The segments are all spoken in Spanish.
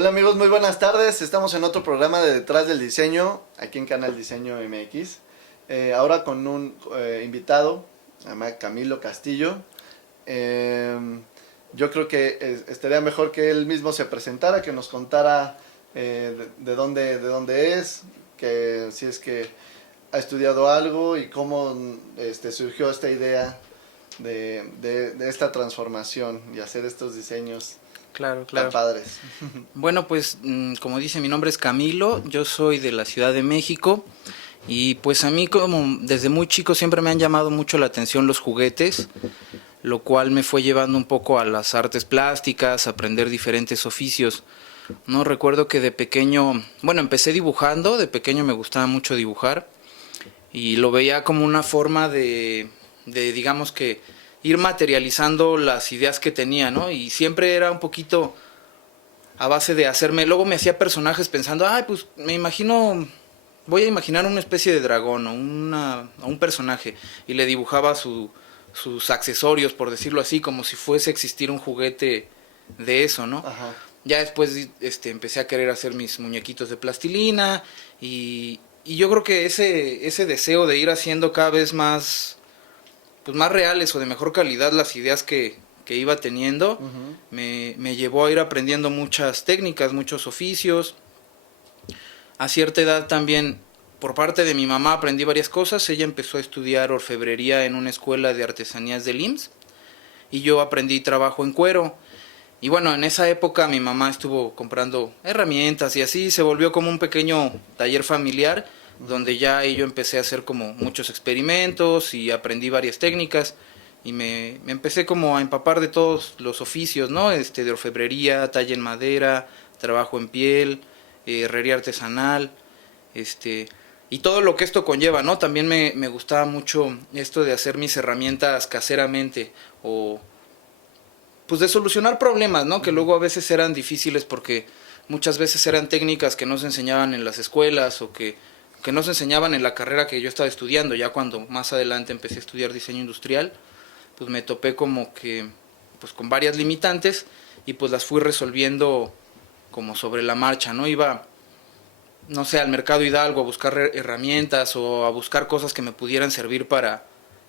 Hola amigos, muy buenas tardes. Estamos en otro programa de Detrás del Diseño, aquí en Canal Diseño MX. Ahora con un invitado, se llama Camilo Castillo. Yo creo que estaría mejor que él mismo se presentara, que nos contara de dónde es, que si es que ha estudiado algo y cómo surgió esta idea de esta transformación y hacer estos diseños. Claro, Tan claro. padres. Bueno, pues como dice, mi nombre es Camilo, yo soy de la Ciudad de México y pues a mí como desde muy chico siempre me han llamado mucho la atención los juguetes, lo cual me fue llevando un poco a las artes plásticas, a aprender diferentes oficios. No recuerdo que de pequeño, bueno, empecé dibujando, de pequeño me gustaba mucho dibujar y lo veía como una forma de digamos que ir materializando las ideas que tenía, ¿no? Y siempre era un poquito a base de hacerme, luego me hacía personajes pensando, ay, pues me imagino, voy a imaginar una especie de dragón o un personaje y le dibujaba sus accesorios, por decirlo así, como si fuese a existir un juguete de eso, ¿no? Ajá. Ya después empecé a querer hacer mis muñequitos de plastilina y yo creo que ese deseo de ir haciendo cada vez más, pues más reales o de mejor calidad las ideas que iba teniendo, me llevó a ir aprendiendo muchas técnicas, muchos oficios. A cierta edad también, por parte de mi mamá, aprendí varias cosas. Ella empezó a estudiar orfebrería en una escuela de artesanías del IMSS y yo aprendí trabajo en cuero. Y bueno, en esa época mi mamá estuvo comprando herramientas y así se volvió como un pequeño taller familiar donde ya yo empecé a hacer como muchos experimentos y aprendí varias técnicas y me empecé como a empapar de todos los oficios, ¿no? De orfebrería, talla en madera, trabajo en piel, herrería artesanal, y todo lo que esto conlleva, ¿no? También me gustaba mucho esto de hacer mis herramientas caseramente o pues de solucionar problemas, ¿no? Que luego a veces eran difíciles porque muchas veces eran técnicas que no se enseñaban en las escuelas o que no se enseñaban en la carrera que yo estaba estudiando. Ya cuando más adelante empecé a estudiar diseño industrial, pues me topé como que pues con varias limitantes y pues las fui resolviendo como sobre la marcha, ¿no? Iba, no sé, al mercado Hidalgo a buscar herramientas o a buscar cosas que me pudieran servir para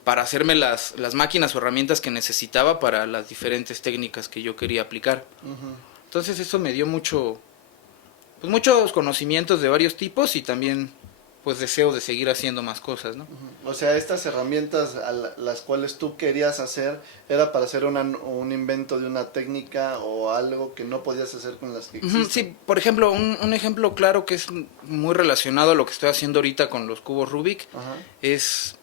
hacerme las máquinas o herramientas que necesitaba para las diferentes técnicas que yo quería aplicar. Entonces eso me dio pues muchos conocimientos de varios tipos y también pues deseo de seguir haciendo más cosas, ¿no? O sea, estas herramientas las cuales tú querías hacer, ¿era para hacer un invento de una técnica o algo que no podías hacer con las que existen? Sí, por ejemplo, un ejemplo claro que es muy relacionado a lo que estoy haciendo ahorita con los cubos Rubik, Ajá. es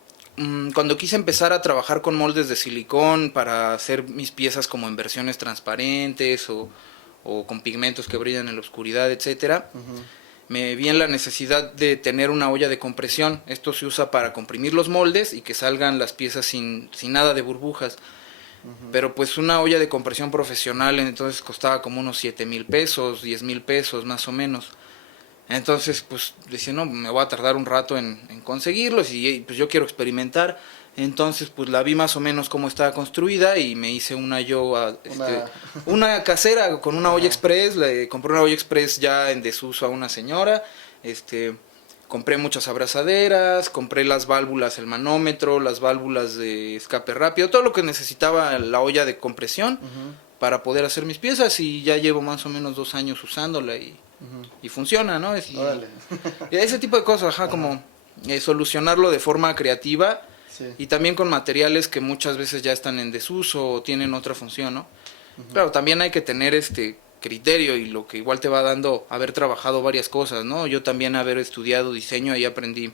cuando quise empezar a trabajar con moldes de silicón para hacer mis piezas como en versiones transparentes o con pigmentos que brillan en la oscuridad, etcétera. Me vi en la necesidad de tener una olla de compresión. Esto se usa para comprimir los moldes y que salgan las piezas sin nada de burbujas. Pero pues una olla de compresión profesional entonces costaba como unos 7,000 pesos, 10,000 pesos más o menos. Entonces pues decía, no, me voy a tardar un rato en conseguirlos y pues yo quiero experimentar. Entonces pues la vi más o menos cómo estaba construida y me hice una una casera con una olla express. Le compré una olla express ya en desuso a una señora. Compré muchas abrazaderas, compré las válvulas, el manómetro, las válvulas de escape rápido, todo lo que necesitaba la olla de compresión para poder hacer mis piezas y ya llevo más o menos 2 años usándola y funciona, ¿no? Y ese tipo de cosas, como solucionarlo de forma creativa. Sí. Y también con materiales que muchas veces ya están en desuso o tienen otra función, ¿no? Claro, también hay que tener criterio y lo que igual te va dando haber trabajado varias cosas, ¿no? Yo también haber estudiado diseño, ahí aprendí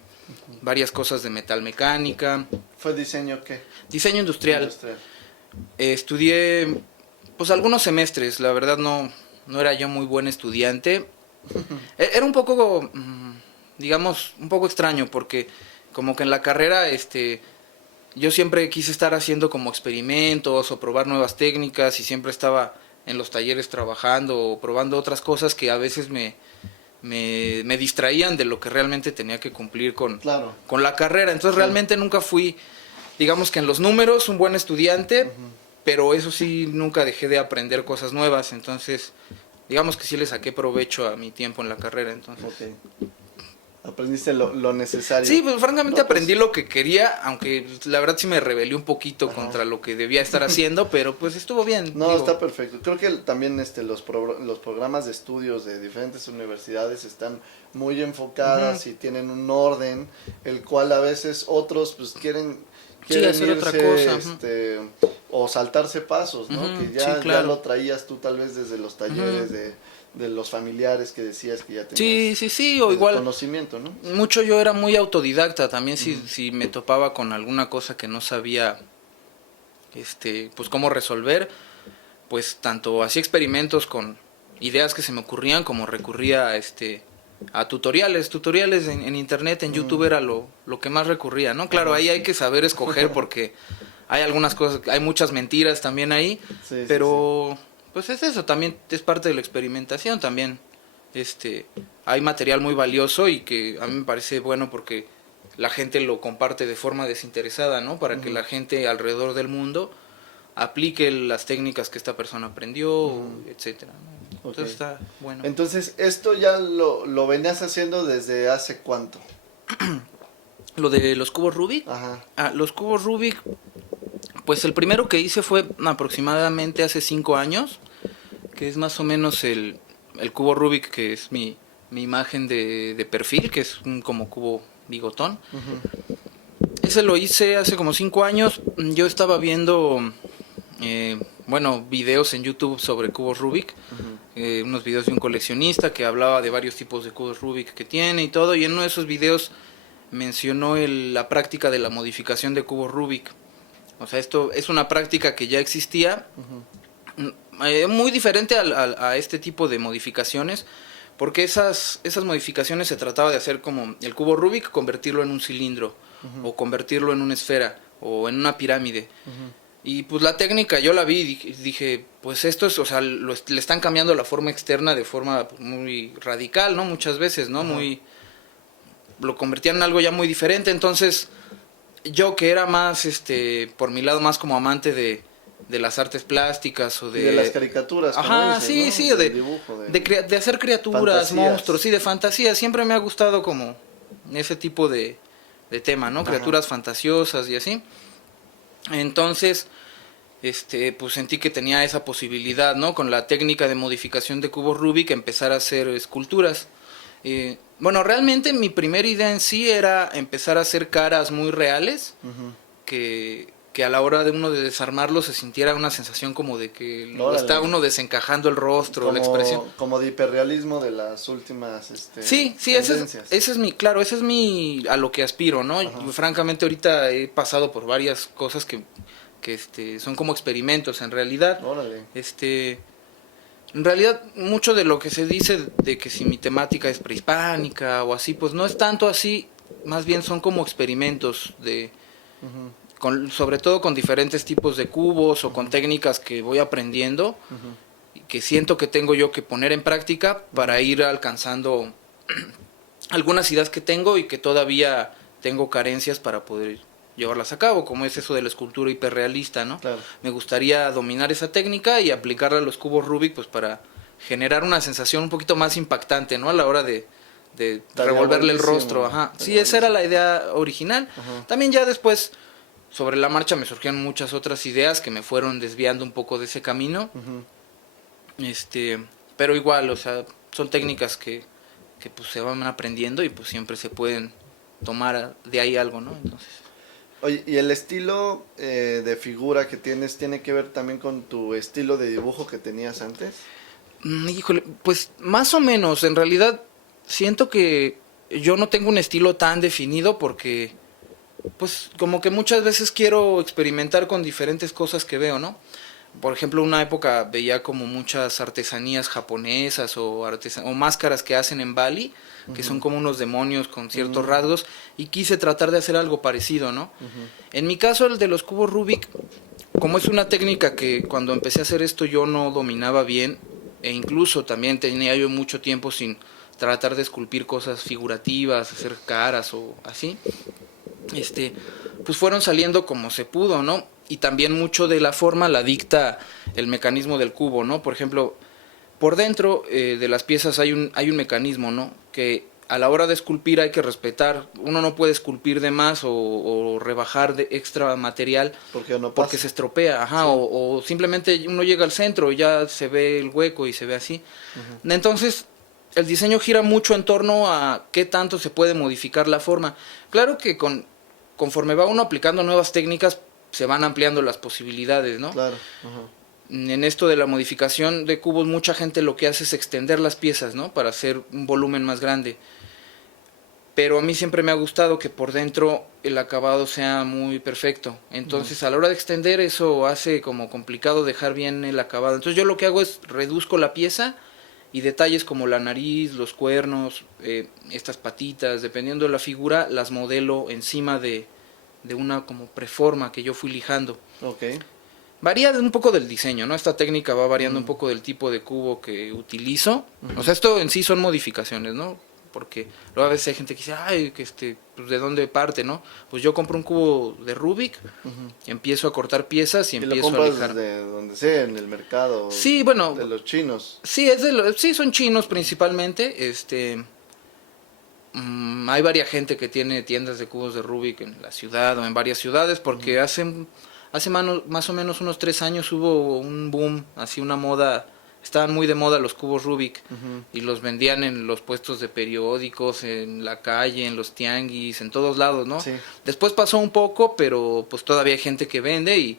varias cosas de metalmecánica. ¿Fue diseño qué? Diseño industrial. Estudié pues algunos semestres, la verdad no era yo muy buen estudiante. Era un poco, digamos, un poco extraño porque como que en la carrera yo siempre quise estar haciendo como experimentos o probar nuevas técnicas y siempre estaba en los talleres trabajando o probando otras cosas que a veces me distraían de lo que realmente tenía que cumplir con la carrera. Entonces realmente nunca fui, digamos que en los números, un buen estudiante, pero eso sí, nunca dejé de aprender cosas nuevas. Entonces digamos que sí le saqué provecho a mi tiempo en la carrera, entonces. Ok. Aprendiste lo necesario. Sí, pues francamente No, pues, aprendí lo que quería, aunque la verdad sí me rebelé un poquito ajá. contra lo que debía estar haciendo, pero pues estuvo bien. No, digo. está perfecto. Creo que también los programas de estudios de diferentes universidades están muy enfocadas y tienen un orden, el cual a veces otros pues quieren hacer otra cosa. o saltarse pasos, ¿no? Que Sí, ya claro. lo traías tú tal vez desde los talleres de los familiares que decías que ya tenías Sí, o igual. conocimiento, ¿no? Mucho yo era muy autodidacta también, si me topaba con alguna cosa que no sabía, pues cómo resolver, pues tanto hacía experimentos con ideas que se me ocurrían como recurría a tutoriales en internet, en YouTube era lo que más recurría, ¿no? Claro, ahí hay que saber escoger porque hay algunas cosas, hay muchas mentiras también ahí, Sí, pero pues es eso, también es parte de la experimentación también. Hay material muy valioso y que a mí me parece bueno porque la gente lo comparte de forma desinteresada, ¿no? Para que la gente alrededor del mundo aplique las técnicas que esta persona aprendió, etcétera, ¿no? Entonces está bueno. Entonces, esto ya lo venías haciendo desde hace cuánto. Lo de los cubos Rubik. Ajá. Los cubos Rubik, pues el primero que hice fue aproximadamente hace 5 años, que es más o menos el cubo Rubik, que es mi imagen de perfil, que es un como cubo bigotón. Ese lo hice hace como 5 años. Yo estaba viendo, videos en YouTube sobre cubos Rubik. Unos videos de un coleccionista que hablaba de varios tipos de cubos Rubik que tiene y todo. Y en uno de esos videos mencionó la práctica de la modificación de cubos Rubik. O sea, esto es una práctica que ya existía, muy diferente a este tipo de modificaciones, porque esas modificaciones se trataba de hacer como el cubo Rubik, convertirlo en un cilindro, o convertirlo en una esfera, o en una pirámide. Y pues la técnica yo la vi y dije, pues esto es, o sea, le están cambiando la forma externa de forma muy radical, ¿no? Muchas veces, ¿no? Lo convertían en algo ya muy diferente, entonces yo que era más, por mi lado más como amante de las artes plásticas o de las caricaturas, como dices, sí, ¿no? de dibujo, de hacer criaturas, fantasías. monstruos, sí, de fantasía, siempre me ha gustado como ese tipo de tema, ¿no? Criaturas fantasiosas y así. Entonces, pues sentí que tenía esa posibilidad, ¿no? Con la técnica de modificación de cubos Rubik, empezar a hacer esculturas. Realmente mi primera idea en sí era empezar a hacer caras muy reales, que a la hora de uno de desarmarlo se sintiera una sensación como de que lo está uno desencajando el rostro, la expresión. Como de hiperrealismo de las últimas sí, tendencias. ese es mi a lo que aspiro, ¿no? Francamente ahorita he pasado por varias cosas que son como experimentos en realidad. Órale. En realidad, mucho de lo que se dice de que si mi temática es prehispánica o así, pues no es tanto así, más bien son como experimentos sobre todo con diferentes tipos de cubos o con técnicas que voy aprendiendo y que siento que tengo yo que poner en práctica para ir alcanzando algunas ideas que tengo y que todavía tengo carencias para poder llevarlas a cabo, como es eso de la escultura hiperrealista, ¿no? Claro. Me gustaría dominar esa técnica y aplicarla a los cubos Rubik, pues para generar una sensación un poquito más impactante, ¿no? A la hora de revolverle el rostro. Sí, esa era la idea original. También ya después, sobre la marcha, me surgieron muchas otras ideas que me fueron desviando un poco de ese camino. Pero igual, o sea, son técnicas que pues se van aprendiendo y pues siempre se pueden tomar de ahí algo, ¿no? Entonces... Oye, ¿y el estilo de figura que tienes tiene que ver también con tu estilo de dibujo que tenías antes? Híjole, pues más o menos. En realidad siento que yo no tengo un estilo tan definido porque, pues como que muchas veces quiero experimentar con diferentes cosas que veo, ¿no? Por ejemplo, una época veía como muchas artesanías japonesas o máscaras que hacen en Bali, que son como unos demonios con ciertos rasgos, y quise tratar de hacer algo parecido, ¿no? En mi caso, el de los cubos Rubik, como es una técnica que cuando empecé a hacer esto yo no dominaba bien, e incluso también tenía yo mucho tiempo sin tratar de esculpir cosas figurativas, hacer caras o así, pues fueron saliendo como se pudo, ¿no? Y también mucho de la forma la dicta el mecanismo del cubo, ¿no? Por ejemplo, por dentro de las piezas hay un mecanismo, ¿no? Que a la hora de esculpir hay que respetar. Uno no puede esculpir de más o rebajar de extra material porque se estropea, ajá, sí. O simplemente uno llega al centro y ya se ve el hueco y se ve así. Entonces, el diseño gira mucho en torno a qué tanto se puede modificar la forma. Claro que conforme va uno aplicando nuevas técnicas, se van ampliando las posibilidades, ¿no? Claro. En esto de la modificación de cubos, mucha gente lo que hace es extender las piezas, ¿no? Para hacer un volumen más grande. Pero a mí siempre me ha gustado que por dentro el acabado sea muy perfecto. Entonces, a la hora de extender, eso hace como complicado dejar bien el acabado. Entonces, yo lo que hago es reduzco la pieza y detalles como la nariz, los cuernos, estas patitas, dependiendo de la figura, las modelo encima de una como preforma que yo fui lijando. Okay. Varía un poco del diseño, ¿no? Esta técnica va variando un poco del tipo de cubo que utilizo. O sea, esto en sí son modificaciones, ¿no? Porque luego a veces hay gente que dice, ay, que pues ¿de dónde parte, no? Pues yo compro un cubo de Rubik, empiezo a cortar piezas y empiezo lo a lijar. De donde sea, en el mercado. Sí, bueno. De los chinos. Sí, sí, son chinos principalmente. Hay varias gente que tiene tiendas de cubos de Rubik en la ciudad o en varias ciudades porque hace más o menos unos 3 años hubo un boom, así una moda. Estaban muy de moda los cubos Rubik y los vendían en los puestos de periódicos, en la calle, en los tianguis, en todos lados, ¿no? Sí. Después pasó un poco, pero pues todavía hay gente que vende y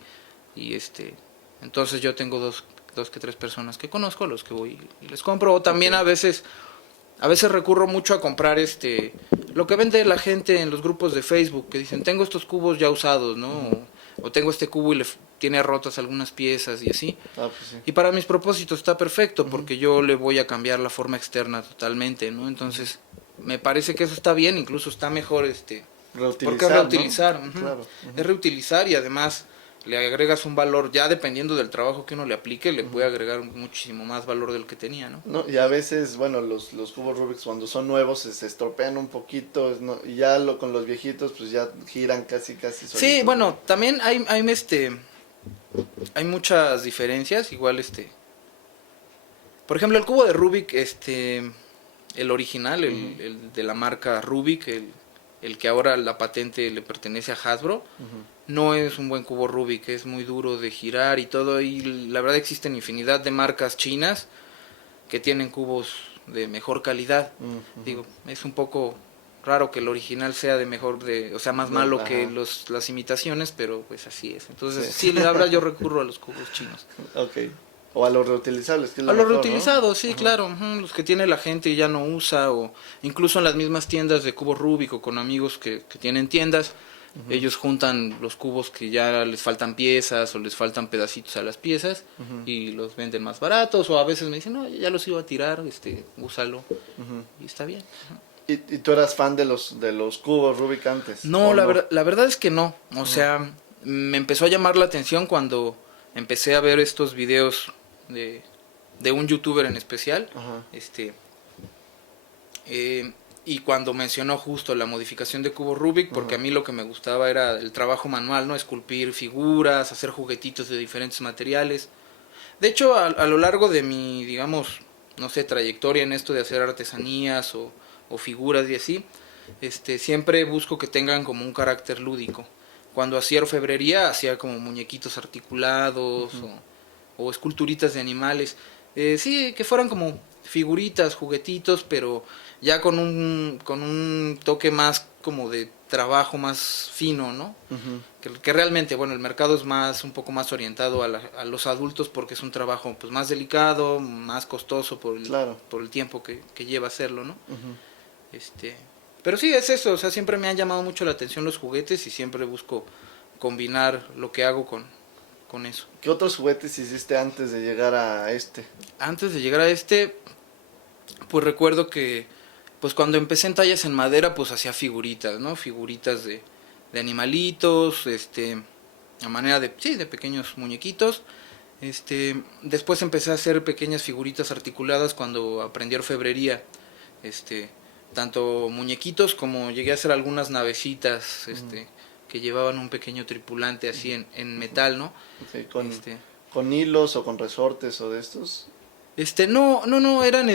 entonces yo tengo dos que tres personas que conozco, a los que voy y les compro. O también a veces recurro mucho a comprar lo que vende la gente en los grupos de Facebook, que dicen, tengo estos cubos ya usados, ¿no? O tengo este cubo y tiene rotas algunas piezas y así. Pues sí. Y para mis propósitos está perfecto porque yo le voy a cambiar la forma externa totalmente, ¿no? Entonces, me parece que eso está bien, incluso está mejor reutilizar, porque es reutilizar, ¿no? Claro. Es reutilizar y además le agregas un valor, ya dependiendo del trabajo que uno le aplique, le puede agregar muchísimo más valor del que tenía, ¿no? No, y a veces, bueno, los cubos Rubik cuando son nuevos se estropean un poquito, ¿no? Y ya con los viejitos pues ya giran casi solitos. Sí, bueno, ¿no? También hay muchas diferencias, igual por ejemplo, el cubo de Rubik, el original, el de la marca Rubik, el que ahora la patente le pertenece a Hasbro, no es un buen cubo Rubik, es muy duro de girar y todo, y la verdad existen infinidad de marcas chinas que tienen cubos de mejor calidad. Digo, es un poco raro que el original sea o sea, más malo que las imitaciones, pero pues así es. Entonces, sí, la verdad yo recurro a los cubos chinos. Okay. O a los reutilizables, que es a los reutilizados, ¿no? Sí, claro. Los que tiene la gente y ya no usa, o incluso en las mismas tiendas de cubos Rubik o con amigos que tienen tiendas, ellos juntan los cubos que ya les faltan piezas o les faltan pedacitos a las piezas y los venden más baratos, o a veces me dicen, no, ya los iba a tirar, úsalo, y está bien. ¿Y tú eras fan de los cubos Rubik antes? No, la verdad es que no. O sea, me empezó a llamar la atención cuando empecé a ver estos videos de un youtuber en especial, y cuando mencionó justo la modificación de cubos Rubik, porque a mí lo que me gustaba era el trabajo manual, ¿no? Esculpir figuras, hacer juguetitos de diferentes materiales. De hecho, a lo largo de mi, digamos, no sé, trayectoria en esto de hacer artesanías o figuras y así, siempre busco que tengan como un carácter lúdico. Cuando hacía orfebrería, hacía como muñequitos articulados o esculturitas de animales. Sí, que fueran como figuritas, juguetitos, pero ya con un toque más como de trabajo más fino, ¿no? Que realmente, bueno, el mercado es un poco más orientado a los adultos porque es un trabajo pues más delicado, más costoso por el tiempo que lleva hacerlo, ¿no? Pero sí, es eso, o sea, siempre me han llamado mucho la atención los juguetes y siempre busco combinar lo que hago con eso. ¿Qué otros juguetes hiciste antes de llegar a Antes de llegar a pues recuerdo que pues cuando empecé en tallas en madera pues hacía figuritas, ¿no? Figuritas de animalitos, a manera de pequeños muñequitos. Después empecé a hacer pequeñas figuritas articuladas cuando aprendí orfebrería. Tanto muñequitos como llegué a hacer algunas navecitas, que llevaban un pequeño tripulante así en metal, ¿no? Okay, ¿con hilos o con resortes o de estos? No, eran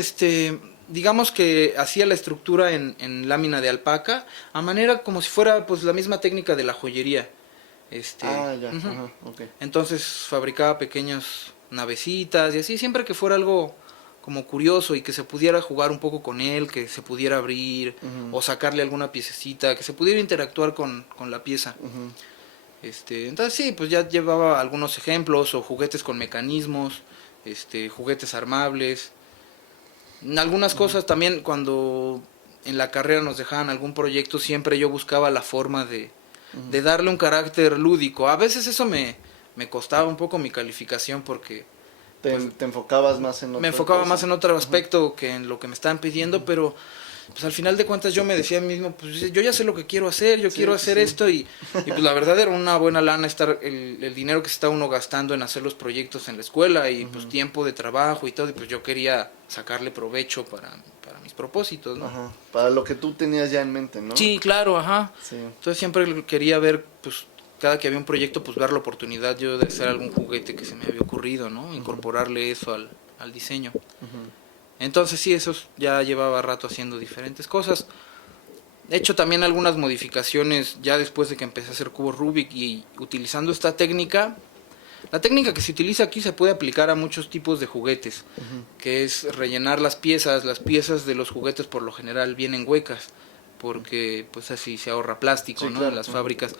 digamos que hacía la estructura en lámina de alpaca, a manera como si fuera pues la misma técnica de la joyería. Ya, Ujú. ajá, ok. Entonces fabricaba pequeñas navecitas y así, siempre que fuera algo como curioso y que se pudiera jugar un poco con él, que se pudiera abrir Ujú, o sacarle alguna piececita, que se pudiera interactuar con la pieza. ujú, Entonces sí, pues ya llevaba algunos ejemplos o juguetes con mecanismos, juguetes armables. Algunas ujú, cosas también cuando en la carrera nos dejaban algún proyecto, siempre yo buscaba la forma ujú. de darle un carácter lúdico. A veces eso me costaba un poco mi calificación porque pues Te enfocabas más en me otra enfocaba cosa. más en otro Ujú, aspecto que en lo que me estaban pidiendo, ujú. pero pues al final de cuentas yo me decía a mí mismo, pues yo ya sé lo que quiero hacer, yo quiero Sí, pues hacer sí. esto y pues la verdad era una buena lana estar el dinero que se está uno gastando en hacer los proyectos en la escuela y pues Ujú. tiempo de trabajo y todo, y pues yo quería sacarle provecho para mis propósitos, ¿no? Ajá. Para lo que tú tenías ya en mente, ¿no? Sí, claro, ajá. Sí. Entonces siempre quería ver, pues cada que había un proyecto, pues ver la oportunidad yo de hacer algún juguete que se me había ocurrido, ¿no? Ujú, Incorporarle eso al diseño. ujú, Entonces sí, eso ya llevaba rato haciendo diferentes cosas. He hecho también algunas modificaciones ya después de que empecé a hacer cubos Rubik y utilizando esta técnica. La técnica que se utiliza aquí se puede aplicar a muchos tipos de juguetes, ujú, que es rellenar las piezas. Las piezas de los juguetes por lo general vienen huecas, porque pues así se ahorra plástico, sí, ¿no? En claro. las Ujú, fábricas.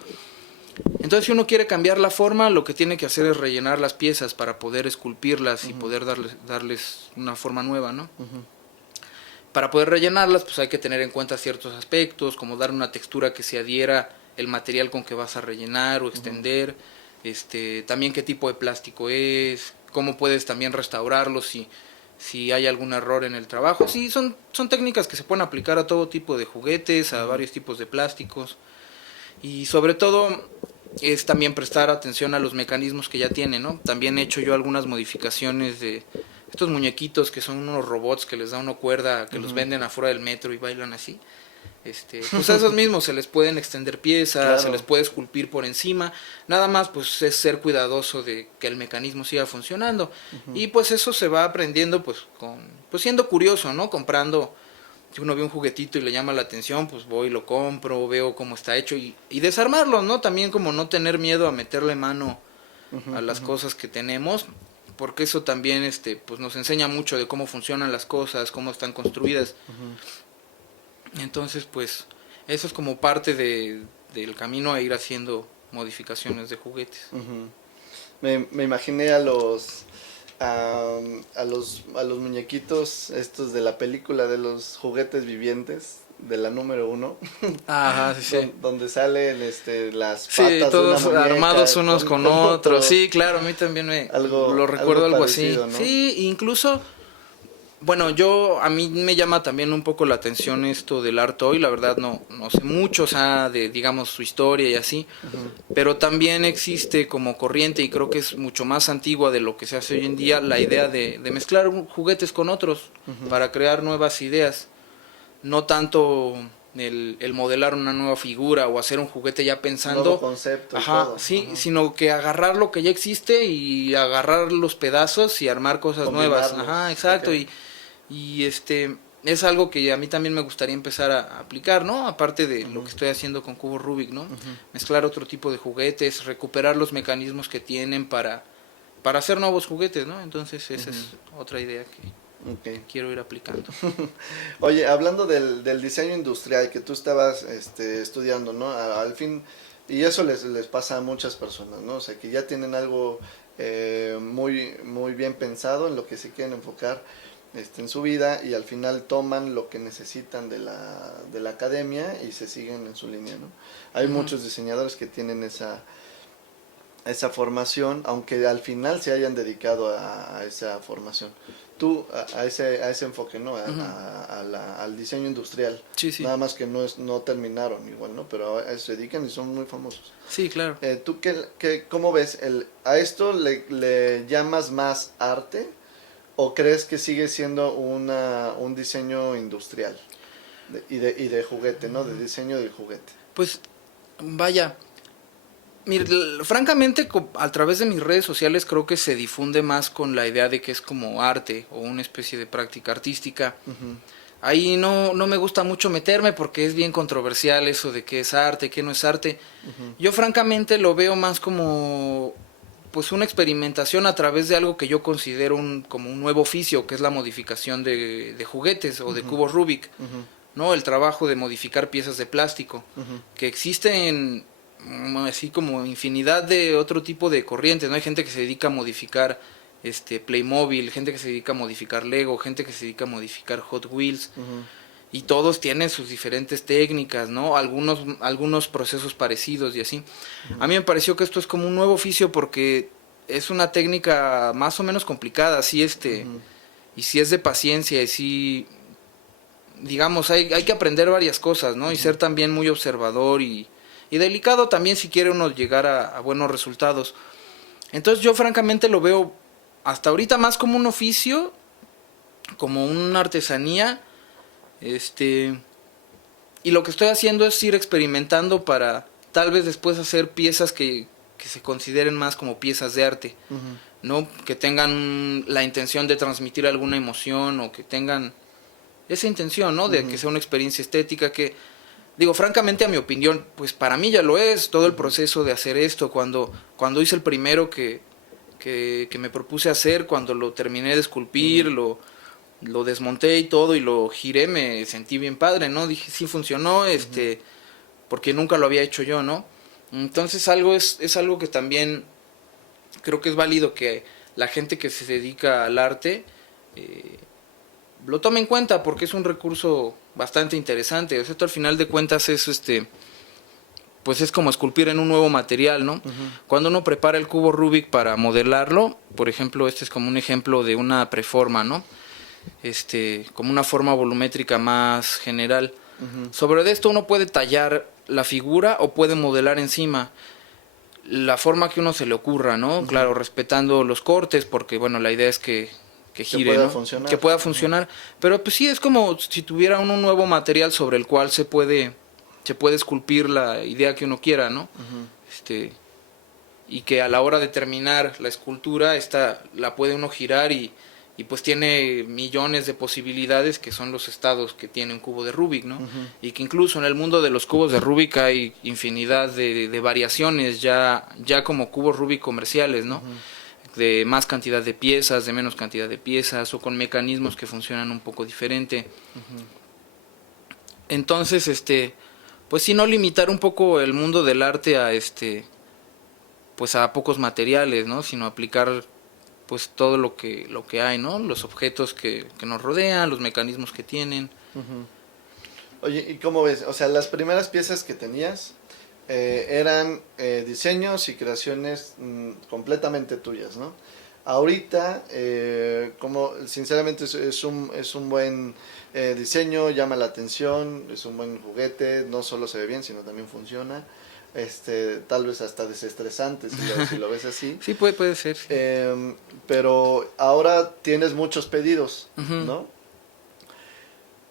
Entonces si uno quiere cambiar la forma, lo que tiene que hacer es rellenar las piezas para poder esculpirlas y ujú, poder darles una forma nueva, ¿no? ujú, Para poder rellenarlas, pues hay que tener en cuenta ciertos aspectos, como dar una textura que se adhiera el material con que vas a rellenar o ujú, extender, también qué tipo de plástico es, cómo puedes también restaurarlo si hay algún error en el trabajo. Sí, son técnicas que se pueden aplicar a todo tipo de juguetes, a ujú, varios tipos de plásticos y sobre todo es también prestar atención a los mecanismos que ya tiene, ¿no? También he hecho yo algunas modificaciones de estos muñequitos que son unos robots que les da uno cuerda, que los ujú. venden afuera del metro y bailan así. Pues a esos mismos se les pueden extender piezas, se les Claro. puede esculpir por encima, nada más pues es ser cuidadoso de que el mecanismo siga funcionando Ujú, y pues eso se va aprendiendo pues siendo curioso, ¿no? Comprando, si uno ve un juguetito y le llama la atención, pues voy y lo compro, veo cómo está hecho y desarmarlo, ¿no? También como no tener miedo a meterle mano ujú, a las ujú, cosas que tenemos, porque eso también pues nos enseña mucho de cómo funcionan las cosas, cómo están construidas. ujú, Entonces, pues eso es como parte del camino a ir haciendo modificaciones de juguetes. ujú. Me imaginé a los muñequitos estos de la película de los juguetes vivientes de la número uno, Ajá, sí, sí. donde salen las Sí, patas de una todos armados muñeca unos con con otros. otro, Sí, claro, a mí también lo algo recuerdo algo así. parecido, ¿no? Sí, incluso, bueno, a mí me llama también un poco la atención esto del art toy. La verdad no sé mucho, o sea, de, digamos, su historia y así. Ujú, Pero también existe como corriente y creo que es mucho más antigua de lo que se hace hoy en día la idea de mezclar juguetes con otros ujú. para crear nuevas ideas. No tanto el modelar una nueva figura o hacer un juguete ya Un nuevo pensando, concepto y ajá, todo, sí, ajá. sino que agarrar lo que ya existe y agarrar los pedazos y armar cosas nuevas. Ajá, Combinarlos, ok. exacto. Y es algo que a mí también me gustaría empezar a aplicar, ¿no? Aparte de lo Ujú, que estoy haciendo con Cubo Rubik, ¿no? ujú, Mezclar otro tipo de juguetes, recuperar los mecanismos que tienen para hacer nuevos juguetes, ¿no? Entonces esa ujú. es otra idea que Ok. quiero ir aplicando. Oye, hablando del diseño industrial que tú estabas estudiando, ¿no? Al fin, y eso les pasa a muchas personas, ¿no? O sea, que ya tienen algo muy, muy bien pensado en lo que se quieren enfocar en su vida y al final toman lo que necesitan de la academia y se siguen en su línea, ¿no? Hay Ujú. muchos diseñadores que tienen esa formación, aunque al final se hayan dedicado a esa formación. Tú a ese enfoque, ¿no? Ujú. Al diseño industrial. Sí, sí. Nada más que no terminaron igual, ¿no? Pero a eso se dedican y son muy famosos. Sí, claro. ¿Tú cómo ves? ¿A esto le llamas más arte o crees que sigue siendo un diseño industrial y de juguete, ¿no? De diseño de juguete. Pues vaya, Mira, francamente, a través de mis redes sociales creo que se difunde más con la idea de que es como arte o una especie de práctica artística. Ujú, Ahí no me gusta mucho meterme porque es bien controversial eso de qué es arte, qué no es arte. ujú, Yo francamente lo veo más como pues una experimentación a través de algo que yo considero como un nuevo oficio, que es la modificación de juguetes o de ujú, cubos Rubik, ujú, ¿no? El trabajo de modificar piezas de plástico, ujú, que existen así como infinidad de otro tipo de corrientes, ¿no? Hay gente que se dedica a modificar Playmobil, gente que se dedica a modificar Lego, gente que se dedica a modificar Hot Wheels, ujú, y todos tienen sus diferentes técnicas, ¿no? Algunos procesos parecidos y así. A mí me pareció que esto es como un nuevo oficio porque es una técnica más o menos complicada, sí, ujú, y si es de paciencia, y sí, digamos, hay que aprender varias cosas, ¿no? Y ujú, ser también muy observador y delicado también si quiere uno llegar a buenos resultados. Entonces yo francamente lo veo hasta ahorita más como un oficio, como una artesanía, este, y lo que estoy haciendo es ir experimentando para tal vez después hacer piezas que se consideren más como piezas de arte, ujú, ¿no? Que tengan la intención de transmitir alguna emoción o que tengan esa intención, ¿no? De que ujú, sea una experiencia estética que, digo, francamente a mi opinión, pues para mí ya lo es, todo el ujú, proceso de hacer esto, cuando hice el primero que me propuse hacer, cuando lo terminé de esculpir, ujú, lo desmonté y todo y lo giré, me sentí bien padre, ¿no? Dije, sí funcionó, ujú, porque nunca lo había hecho yo, ¿no? Entonces es algo que también creo que es válido que la gente que se dedica al arte eh, lo tome en cuenta porque es un recurso bastante interesante. O sea, esto al final de cuentas es pues es como esculpir en un nuevo material, ¿no? ujú, Cuando uno prepara el cubo Rubik para modelarlo, por ejemplo, este es como un ejemplo de una preforma, ¿no? Como una forma volumétrica más general. ujú, Sobre esto uno puede tallar la figura o puede modelar encima la forma que uno se le ocurra, ¿no? ujú. Claro, respetando los cortes, porque bueno, la idea es que Que gire, pueda ¿no? Que funcionar. pueda Ujú, funcionar. Pero pues sí, es como si tuviera uno un nuevo material sobre el cual se puede esculpir la idea que uno quiera, ¿no? ujú, Este, y que a la hora de terminar la escultura, esta la puede uno girar y pues tiene millones de posibilidades que son los estados que tiene un cubo de Rubik, ¿no? ujú, Y que incluso en el mundo de los cubos de Rubik hay infinidad de variaciones ya como cubos Rubik comerciales, ¿no? ujú, De más cantidad de piezas, de menos cantidad de piezas o con mecanismos que funcionan un poco diferente. ujú. Entonces, pues sí, no limitar un poco el mundo del arte a pues a pocos materiales, ¿no? Sino aplicar pues todo lo que hay, ¿no? Los objetos que nos rodean, los mecanismos que tienen. Ujú. Oye, ¿y cómo ves? O sea, las primeras piezas que tenías eran diseños y creaciones completamente tuyas, ¿no? Ahorita, como sinceramente es un buen diseño, llama la atención, es un buen juguete, no solo se ve bien, sino también funciona. Tal vez hasta desestresante si lo ves así. Sí, puede ser, sí. Pero ahora tienes muchos pedidos, Ujú, ¿no?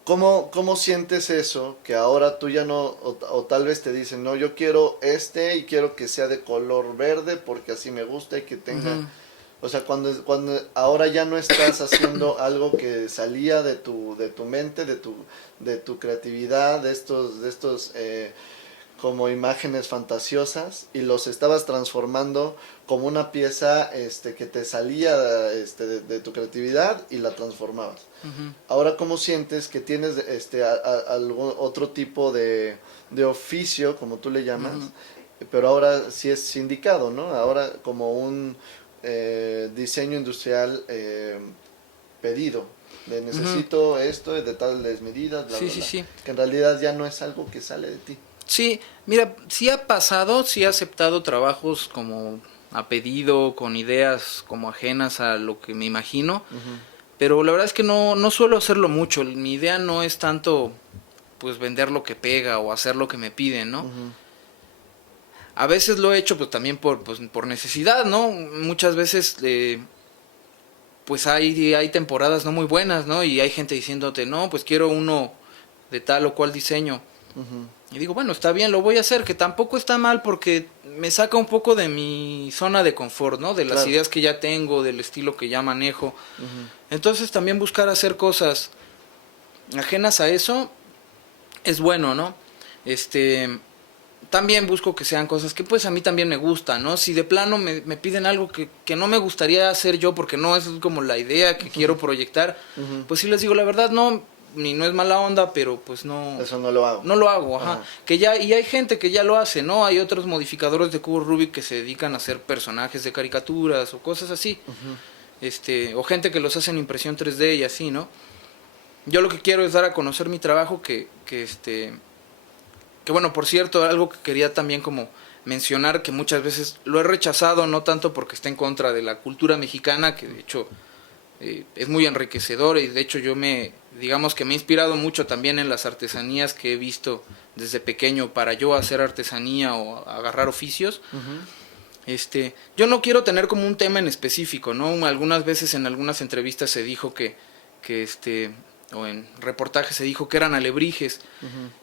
¿Cómo sientes eso? Que ahora tú ya no, o tal vez te dicen, no, yo quiero y quiero que sea de color verde porque así me gusta y que tenga... ujú, O sea, cuando ahora ya no estás haciendo algo que salía de tu mente, de tu creatividad, de estos como imágenes fantasiosas y los estabas transformando como una pieza que te salía de tu creatividad y la transformabas. ujú, Ahora, ¿cómo sientes que tienes algún otro tipo de oficio, como tú le llamas, ujú, pero ahora sí es sindicado, ¿no? Ahora como un diseño industrial pedido, de ujú. necesito esto de tales medidas, bla, Sí, bla, sí, bla, sí. que en realidad ya no es algo que sale de ti. Sí, mira, sí ha pasado, sí he aceptado trabajos como a pedido, con ideas como ajenas a lo que me imagino, Ujú, pero la verdad es que no suelo hacerlo mucho. Mi idea no es tanto pues vender lo que pega o hacer lo que me piden, ¿no? ujú, A veces lo he hecho pues también por necesidad, ¿no? Muchas veces pues hay temporadas no muy buenas, ¿no? Y hay gente diciéndote, no, pues quiero uno de tal o cual diseño. Y digo, bueno, está bien, lo voy a hacer, que tampoco está mal porque me saca un poco de mi zona de confort, ¿no? De las ideas que ya tengo, del estilo que ya manejo. Entonces también buscar hacer cosas ajenas a eso es bueno, ¿no? También busco que sean cosas que pues a mí también me gustan, ¿no? Si de plano me piden algo que no me gustaría hacer yo porque no es como la idea que quiero proyectar, pues sí les digo la verdad, no, ni no es mala onda, pero pues no... Eso no lo hago. No lo hago, ajá. Que ya, y hay gente que ya lo hace, ¿no? Hay otros modificadores de cubos Rubik que se dedican a hacer personajes de caricaturas o cosas así. O gente que los hace en impresión 3D y así, ¿no? Yo lo que quiero es dar a conocer mi trabajo que bueno, por cierto, algo que quería también como mencionar, que muchas veces lo he rechazado, no tanto porque esté en contra de la cultura mexicana, que de hecho es muy enriquecedor, y de hecho digamos que me he inspirado mucho también en las artesanías que he visto desde pequeño para yo hacer artesanía o agarrar oficios. Yo no quiero tener como un tema en específico, ¿no? Algunas veces en algunas entrevistas se dijo que o en reportajes se dijo que eran alebrijes,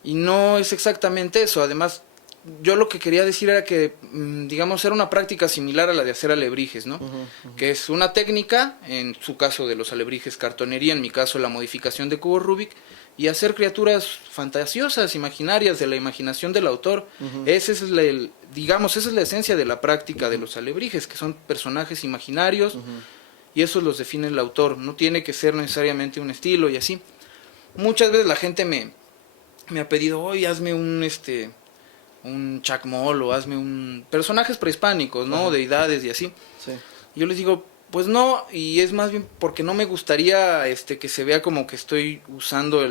y no es exactamente eso. Además, yo lo que quería decir era que, digamos, era una práctica similar a la de hacer alebrijes, ¿no? Que es una técnica, en su caso de los alebrijes cartonería, en mi caso la modificación de cubos Rubik, y hacer criaturas fantasiosas, imaginarias, de la imaginación del autor. Esa es esa es la esencia de la práctica de los alebrijes, que son personajes imaginarios, y eso los define el autor, no tiene que ser necesariamente un estilo y así. Muchas veces la gente me ha pedido, oye, hazme un chacmol, o hazme personajes prehispánicos, ¿no? Deidades y así. Sí. Yo les digo, pues no, y es más bien porque no me gustaría que se vea como que estoy usando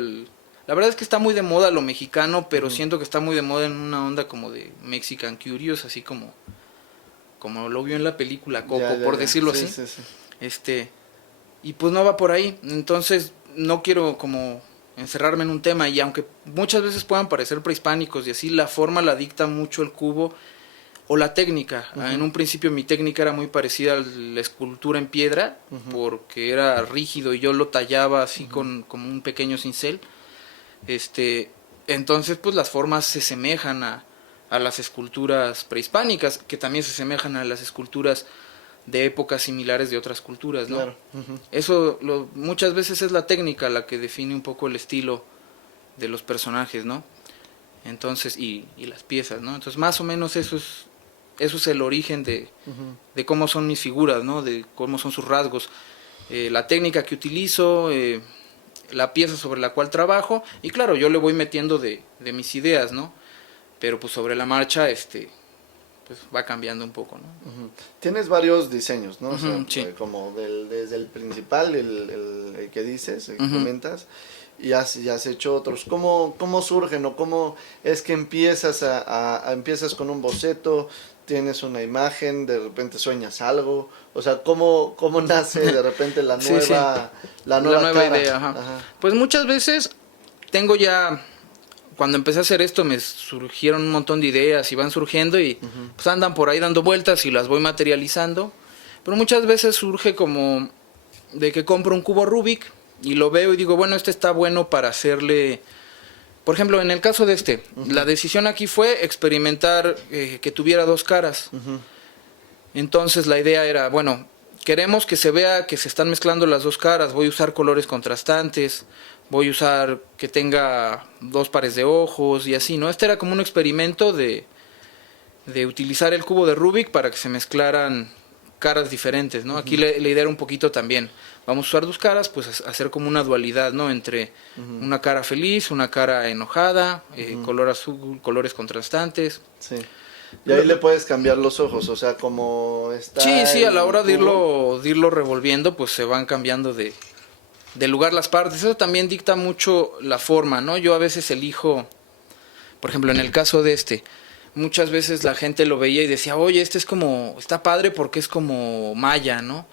La verdad es que está muy de moda lo mexicano, pero siento que está muy de moda en una onda como de Mexican Curious, así como lo vio en la película Coco, por decirlo así. Sí, sí. Y pues no va por ahí. Entonces no quiero como encerrarme en un tema, y aunque muchas veces puedan parecer prehispánicos y así, la forma la dicta mucho el cubo o la técnica. En un principio mi técnica era muy parecida a la escultura en piedra, porque era rígido y yo lo tallaba así como un pequeño cincel. Entonces pues las formas se semejan a las esculturas prehispánicas, que también se semejan a las esculturas de épocas similares de otras culturas, ¿no? Claro. Eso muchas veces es la técnica la que define un poco el estilo de los personajes, ¿no? Entonces, y las piezas, ¿no? Entonces, más o menos eso es el origen de cómo son mis figuras, ¿no? De cómo son sus rasgos. La técnica que utilizo, la pieza sobre la cual trabajo, y claro, yo le voy metiendo de mis ideas, ¿no? Pero pues sobre la marcha, pues va cambiando un poco, ¿no? Tienes varios diseños, ¿no? O sea, sí. Como desde el principal, el que dices, el que comentas, y ya has hecho otros. ¿Cómo surgen, o cómo es que empiezas empiezas con un boceto, tienes una imagen, de repente sueñas algo? O sea, ¿cómo nace de repente la nueva, la nueva cara? Idea? Ajá. Pues muchas veces tengo ya... Cuando empecé a hacer esto me surgieron un montón de ideas y van surgiendo y pues andan por ahí dando vueltas y las voy materializando. Pero muchas veces surge como de que compro un cubo Rubik y lo veo y digo, bueno, está bueno para hacerle... Por ejemplo, en el caso de la decisión aquí fue experimentar que tuviera dos caras. Entonces la idea era, bueno, queremos que se vea que se están mezclando las dos caras, voy a usar colores contrastantes, voy a usar que tenga dos pares de ojos y así, ¿no? Era como un experimento de utilizar el cubo de Rubik para que se mezclaran caras diferentes, ¿no? Aquí la idea era un poquito también, vamos a usar dos caras, pues hacer como una dualidad, ¿no? Entre una cara feliz, una cara enojada, color azul, colores contrastantes. Sí. Y ahí le puedes cambiar los ojos, o sea, como está... Sí, a la hora de irlo revolviendo, pues se van cambiando de lugar las partes. Eso también dicta mucho la forma, ¿no? Yo a veces elijo, por ejemplo, en el caso de muchas veces la gente lo veía y decía, oye, está padre porque es como maya, ¿no?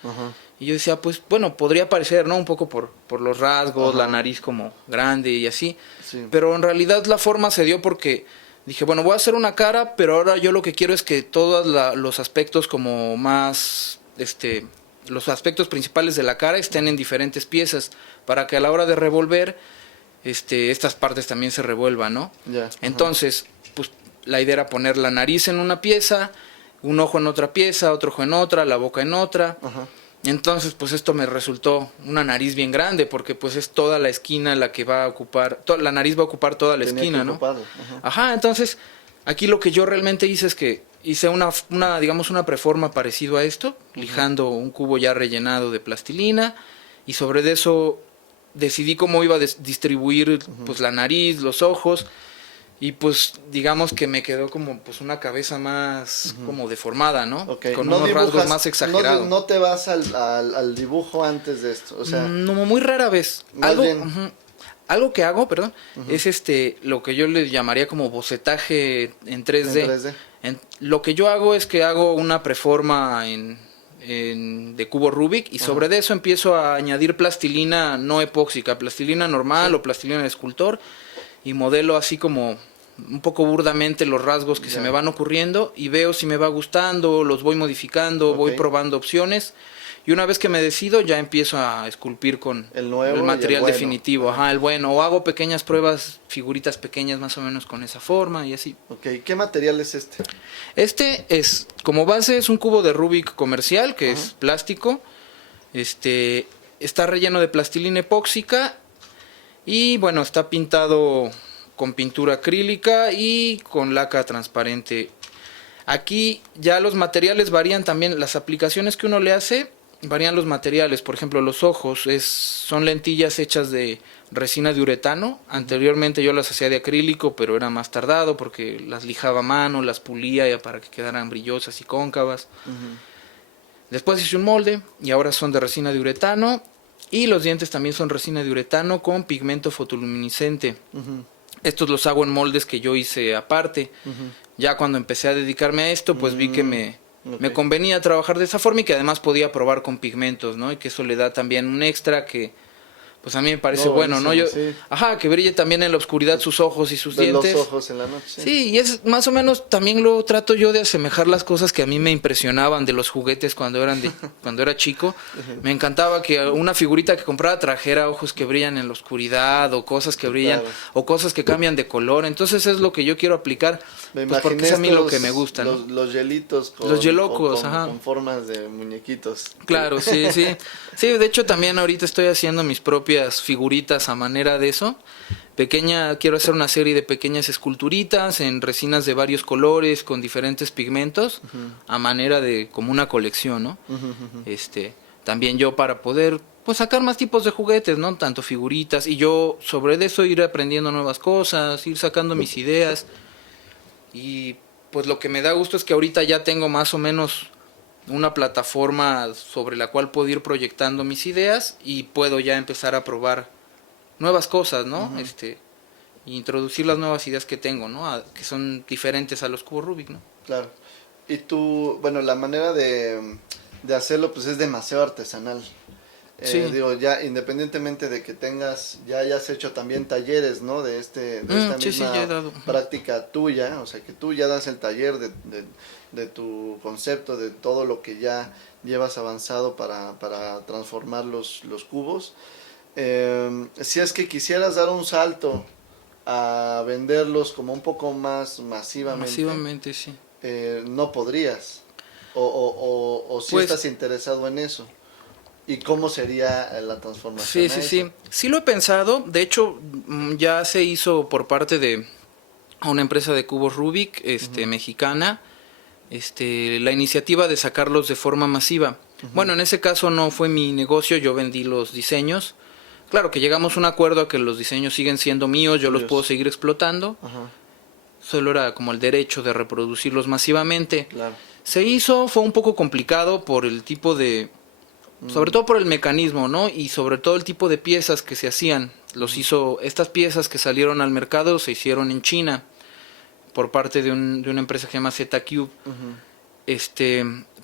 Y yo decía, pues, bueno, podría parecer, ¿no? Un poco por los rasgos, la nariz como grande y así. Sí. Pero en realidad la forma se dio porque dije, bueno, voy a hacer una cara, pero ahora yo lo que quiero es que todos los aspectos como más, los aspectos principales de la cara estén en diferentes piezas, para que a la hora de revolver estas partes también se revuelvan, ¿no? Ya. Entonces, pues la idea era poner la nariz en una pieza, un ojo en otra pieza, otro ojo en otra, la boca en otra. Ajá. Entonces, pues esto me resultó una nariz bien grande, porque pues es toda la esquina la que va a ocupar, la nariz va a ocupar toda la esquina, ¿no? Ajá, entonces, aquí lo que yo realmente hice es que hice digamos, una preforma parecido a esto, lijando un cubo ya rellenado de plastilina, y sobre eso decidí cómo iba a distribuir pues la nariz, los ojos, y pues digamos que me quedó como pues una cabeza más como deformada, ¿no? Okay. Con no unos dibujas, rasgos más exagerados. No te vas al dibujo antes de esto, o sea... No, muy rara vez. Algo que hago, perdón, es lo que yo le llamaría como bocetaje en 3D. Lo que yo hago es que hago una preforma de cubo Rubik y sobre de eso empiezo a añadir plastilina no epóxica, plastilina normal o plastilina de escultor, y modelo así como un poco burdamente los rasgos que se me van ocurriendo y veo si me va gustando, los voy modificando, voy probando opciones. Y una vez que me decido, ya empiezo a esculpir con el material definitivo, el bueno. O hago pequeñas pruebas, figuritas pequeñas más o menos con esa forma y así. Ok, ¿qué material es este? Este es, como base, es un cubo de Rubik comercial, que es plástico. Está relleno de plastilina epóxica y, bueno, está pintado con pintura acrílica y con laca transparente. Aquí ya los materiales varían también, las aplicaciones que uno le hace varían los materiales. Por ejemplo, los ojos son lentillas hechas de resina de uretano. Anteriormente yo las hacía de acrílico, pero era más tardado porque las lijaba a mano, las pulía para que quedaran brillosas y cóncavas. Después hice un molde y ahora son de resina de uretano. Y los dientes también son resina de uretano con pigmento fotoluminiscente. Estos los hago en moldes que yo hice aparte. Ya cuando empecé a dedicarme a esto, pues vi que me convenía trabajar de esa forma y que además podía probar con pigmentos, ¿no? Y que eso le da también un extra que, pues a mí me parece bueno, ¿no? Que brille también en la oscuridad sus ojos y sus dientes. Los ojos en la noche. Sí, y es más o menos, también lo trato yo de asemejar las cosas que a mí me impresionaban de los juguetes cuando era chico. Me encantaba que una figurita que compraba trajera ojos que brillan en la oscuridad o cosas que brillan o cosas que cambian de color. Entonces es lo que yo quiero aplicar, pues porque es a mí lo que me gusta, ¿no? Los hielitos con formas de muñequitos. Claro, sí. Sí, de hecho también ahorita estoy haciendo mis propias figuritas a manera de eso. Quiero hacer una serie de pequeñas esculturitas en resinas de varios colores con diferentes pigmentos a manera de como una colección, ¿no? También yo para poder pues sacar más tipos de juguetes, ¿no? Tanto figuritas y yo sobre eso ir aprendiendo nuevas cosas, ir sacando mis ideas. Y pues lo que me da gusto es que ahorita ya tengo más o menos una plataforma sobre la cual puedo ir proyectando mis ideas y puedo ya empezar a probar nuevas cosas, ¿no? Introducir las nuevas ideas que tengo, ¿no? Que son diferentes a los cubos Rubik, ¿no? Claro. Y tú, bueno, la manera de hacerlo pues es demasiado artesanal. Digo, ya independientemente de que ya hayas hecho también talleres, ¿no? De esta misma práctica tuya, o sea, que tú ya das el taller de tu concepto, de todo lo que ya llevas avanzado para transformar los cubos. Si es que quisieras dar un salto a venderlos como un poco más masivamente, sí. No podrías, o si estás interesado en eso. ¿Y cómo sería la transformación? Sí lo he pensado. De hecho, ya se hizo por parte de una empresa de cubos Rubik mexicana, la iniciativa de sacarlos de forma masiva. Bueno, en ese caso no fue mi negocio, yo vendí los diseños. Claro que llegamos a un acuerdo a que los diseños siguen siendo míos, yo los puedo seguir explotando. Solo era como el derecho de reproducirlos masivamente. Claro. Se hizo, fue un poco complicado por el tipo de... sobre todo por el mecanismo, ¿no? Y sobre todo el tipo de piezas que se hacían. Estas piezas que salieron al mercado se hicieron en China por parte de una empresa que se llama Z-Cube.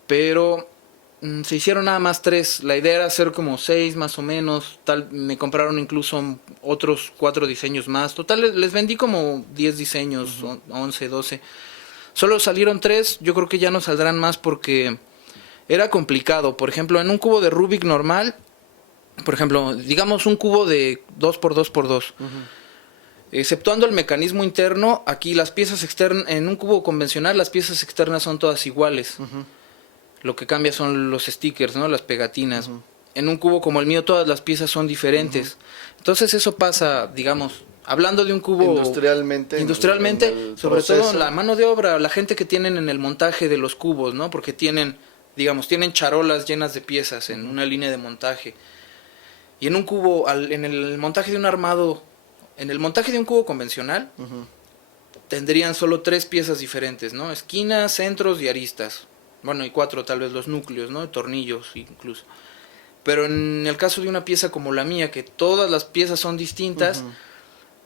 Pero se hicieron nada más 3. La idea era hacer como 6 más o menos. Me compraron incluso otros 4 diseños más. Total, les vendí como 10 diseños, 11, 12. Solo salieron 3. Yo creo que ya no saldrán más porque era complicado. Por ejemplo, en un cubo de Rubik normal, por ejemplo, digamos un cubo de 2x2x2. Exceptuando el mecanismo interno, aquí las piezas externas, en un cubo convencional las piezas externas son todas iguales. Lo que cambia son los stickers, ¿no? Las pegatinas. En un cubo como el mío todas las piezas son diferentes. Entonces eso pasa, digamos, hablando de un cubo industrialmente, en el sobre proceso. todo la mano de obra, la gente que tienen en el montaje de los cubos, ¿no? Porque tienen, digamos, tienen charolas llenas de piezas en una línea de montaje. Y en un cubo, en el montaje de un armado, en el montaje de un cubo convencional, tendrían solo 3 piezas diferentes, ¿no? Esquinas, centros y aristas. Bueno, y 4 tal vez los núcleos, ¿no? Tornillos incluso. Pero en el caso de una pieza como la mía, que todas las piezas son distintas,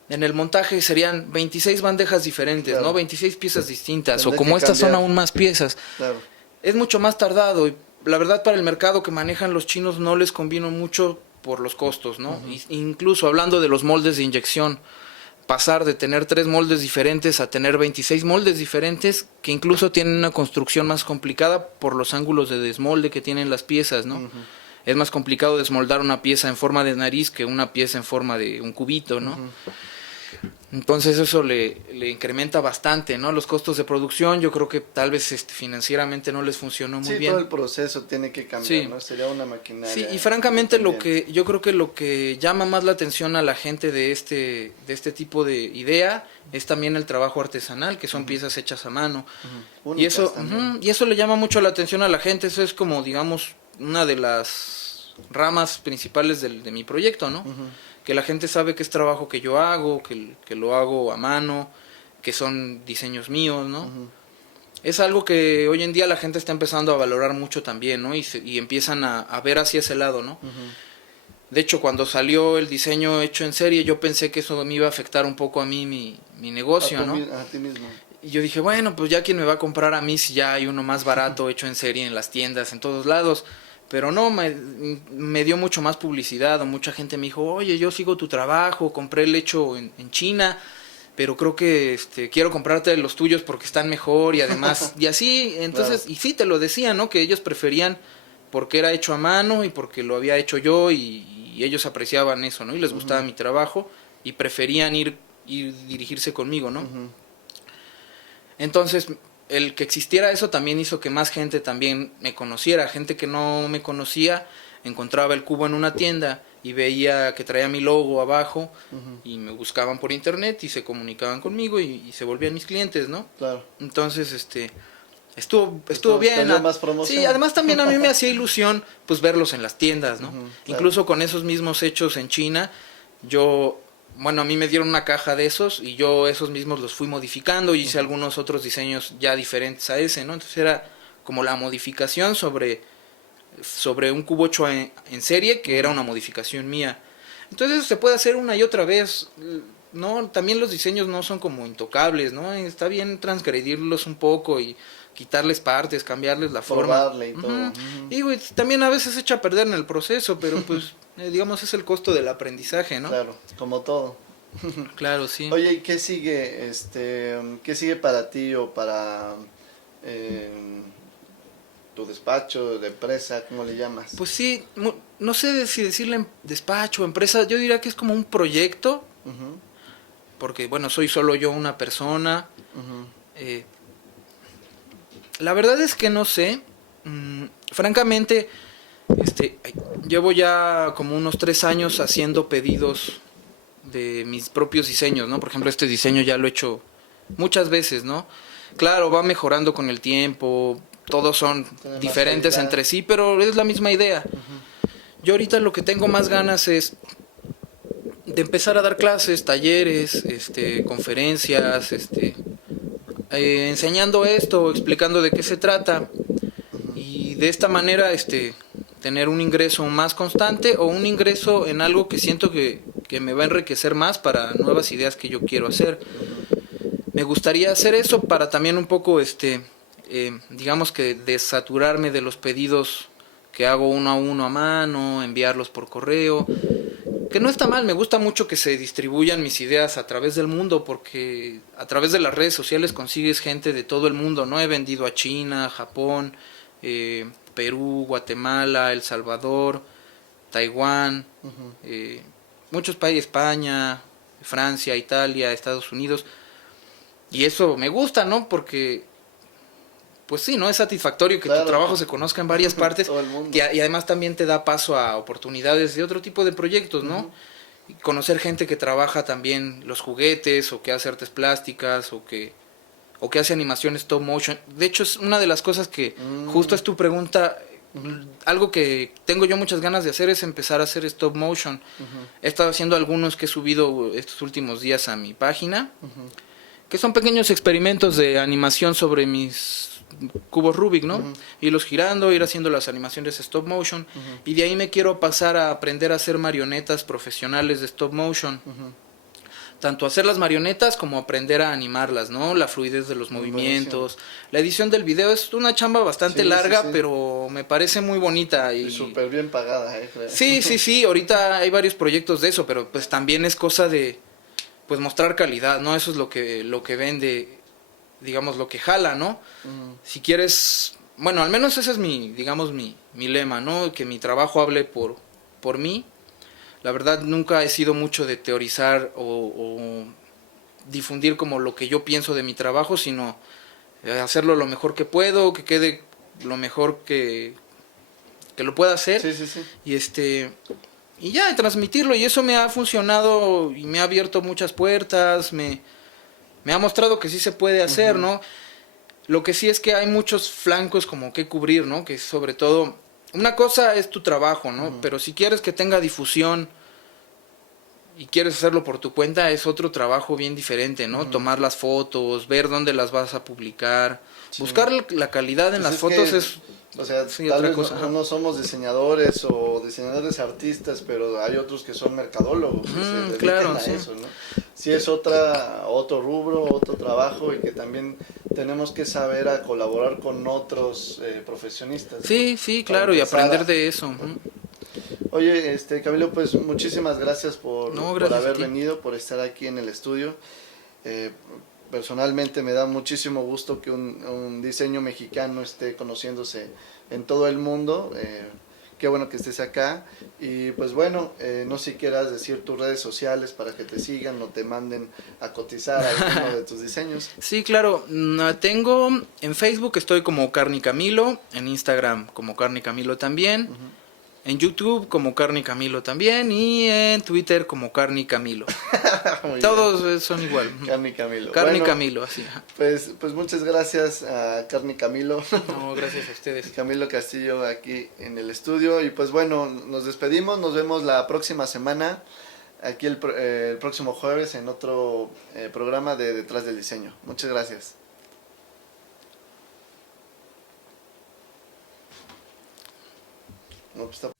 en el montaje serían 26 bandejas diferentes, claro, ¿no? 26 piezas distintas. Tendré, o como estas son aún más piezas. Claro. Es mucho más tardado y la verdad para el mercado que manejan los chinos no les convino mucho por los costos, ¿no? Incluso hablando de los moldes de inyección, pasar de tener 3 moldes diferentes a tener 26 moldes diferentes, que incluso tienen una construcción más complicada por los ángulos de desmolde que tienen las piezas, ¿no? Es más complicado desmoldar una pieza en forma de nariz que una pieza en forma de un cubito, ¿no? Entonces eso le incrementa bastante, ¿no? Los costos de producción, yo creo que tal vez financieramente no les funcionó muy bien. Sí, todo el proceso tiene que cambiar, sí, ¿no? Sería una maquinaria. Sí, y francamente yo creo que lo que llama más la atención a la gente de este tipo de idea es también el trabajo artesanal, que son piezas hechas a mano. Y eso le llama mucho la atención a la gente, eso es como, digamos, una de las ramas principales de mi proyecto, ¿no? Que la gente sabe que es trabajo que yo hago, que lo hago a mano, que son diseños míos, ¿no? Es algo que hoy en día la gente está empezando a valorar mucho también, ¿no? Y empiezan a ver hacia ese lado, ¿no? De hecho, cuando salió el diseño hecho en serie, yo pensé que eso me iba a afectar un poco a mí, mi negocio, ¿no? A ti mismo. Y yo dije, bueno, pues ya quién me va a comprar a mí si ya hay uno más barato hecho en serie en las tiendas, en todos lados. Pero no, me dio mucho más publicidad, o mucha gente me dijo, oye, yo sigo tu trabajo, compré el hecho en China, pero creo que quiero comprarte los tuyos porque están mejor y además, y así, entonces, claro. Y sí te lo decían, ¿no? Que ellos preferían porque era hecho a mano y porque lo había hecho yo y ellos apreciaban eso, ¿no? Y les gustaba mi trabajo y preferían ir dirigirse conmigo, ¿no? Entonces, el que existiera eso también hizo que más gente también me conociera. Gente que no me conocía encontraba el cubo en una tienda y veía que traía mi logo abajo y me buscaban por internet y se comunicaban conmigo y se volvían mis clientes, ¿no? Claro. Entonces, estuvo bien. Más promoción. Sí, además también a mí me hacía ilusión pues verlos en las tiendas, ¿no? Claro. Incluso con esos mismos hechos en China, bueno, a mí me dieron una caja de esos y yo esos mismos los fui modificando y hice algunos otros diseños ya diferentes a ese, ¿no? Entonces era como la modificación sobre un cubo hecho en serie, que era una modificación mía. Entonces eso se puede hacer una y otra vez, ¿no? También los diseños no son como intocables, ¿no? Está bien transgredirlos un poco y quitarles partes, cambiarles la forma. Y todo. Y güey, también a veces echa a perder en el proceso, pero pues digamos es el costo del aprendizaje, ¿no? Claro, como todo. Claro, sí. Oye, ¿y qué sigue? ¿Qué sigue para ti o para tu despacho, de empresa, cómo le llamas? Pues sí, no sé si decirle despacho o empresa, yo diría que es como un proyecto, porque bueno, soy solo yo una persona. La verdad es que no sé, francamente, llevo ya como unos 3 años haciendo pedidos de mis propios diseños, ¿no? Por ejemplo, este diseño ya lo he hecho muchas veces, ¿no? Claro, va mejorando con el tiempo, todos son diferentes entre sí, pero es la misma idea. Yo ahorita lo que tengo más ganas es de empezar a dar clases, talleres, conferencias, enseñando esto, explicando de qué se trata y de esta manera tener un ingreso más constante o un ingreso en algo que siento que me va a enriquecer más para nuevas ideas que yo quiero hacer. Me gustaría hacer eso para también un poco digamos que desaturarme de los pedidos que hago uno a uno a mano, enviarlos por correo, que no está mal. Me gusta mucho que se distribuyan mis ideas a través del mundo, porque a través de las redes sociales consigues gente de todo el mundo, ¿no? He vendido a China, Japón, Perú, Guatemala, El Salvador, Taiwán, muchos países, España, Francia, Italia, Estados Unidos. Y eso me gusta, ¿no? Porque, pues sí, ¿no? Es satisfactorio que Claro. tu trabajo se conozca en varias partes. Todo el mundo. Y además también te da paso a oportunidades de otro tipo de proyectos, ¿no? Y conocer gente que trabaja también los juguetes, o que hace artes plásticas, o que hace animación stop motion. De hecho, es una de las cosas que, justo es tu pregunta, algo que tengo yo muchas ganas de hacer es empezar a hacer stop motion. He estado haciendo algunos que he subido estos últimos días a mi página, que son pequeños experimentos de animación sobre mis cubos Rubik, ¿no? Irlos girando, ir haciendo las animaciones stop motion, y de ahí me quiero pasar a aprender a hacer marionetas profesionales de stop motion. Tanto hacer las marionetas como aprender a animarlas, ¿no? La fluidez de los movimientos. La edición del video es una chamba bastante larga, pero me parece muy bonita. Y súper bien pagada, creo. Sí, ahorita hay varios proyectos de eso, pero pues también es cosa de, pues, mostrar calidad, ¿no? Eso es lo que vende, digamos, lo que jala, ¿no? Si quieres, bueno, al menos ese es mi lema, ¿no? Que mi trabajo hable por mí. La verdad, nunca he sido mucho de teorizar o difundir como lo que yo pienso de mi trabajo, sino hacerlo lo mejor que puedo, que quede lo mejor que lo pueda hacer. Y y ya, transmitirlo, y eso me ha funcionado y me ha abierto muchas puertas, me ha mostrado que sí se puede hacer, ¿no? Lo que sí es que hay muchos flancos como que cubrir, ¿no? Que sobre todo, una cosa es tu trabajo, ¿no? Pero si quieres que tenga difusión y quieres hacerlo por tu cuenta, es otro trabajo bien diferente, ¿no? Tomar las fotos, ver dónde las vas a publicar, buscar la calidad en las fotos es... O sea, sí, tal vez cosa. no somos diseñadores o diseñadores artistas, pero hay otros que son mercadólogos y se dedican a eso, ¿no? Sí, es otro rubro, otro trabajo, y que también tenemos que saber a colaborar con otros profesionistas. Sí, claro, y aprender de eso. Oye, Camilo, pues muchísimas gracias por haber venido, por estar aquí en el estudio. Personalmente me da muchísimo gusto que un diseño mexicano esté conociéndose en todo el mundo. Qué bueno que estés acá. Y pues bueno, no sé si quieras decir tus redes sociales para que te sigan o te manden a cotizar alguno de tus diseños. Sí, claro. Tengo en Facebook, estoy como Carni Camilo, en Instagram como Carni Camilo también. En YouTube como Carni Camilo también, y en Twitter como Carni Camilo. Todos son igual. Carni Camilo. Carni Camilo, así. Pues muchas gracias a Carni Camilo. No, gracias a ustedes. Camilo Castillo aquí en el estudio. Y pues bueno, nos despedimos, nos vemos la próxima semana, aquí el próximo jueves en otro programa de Detrás del Diseño. Muchas gracias. No, pues está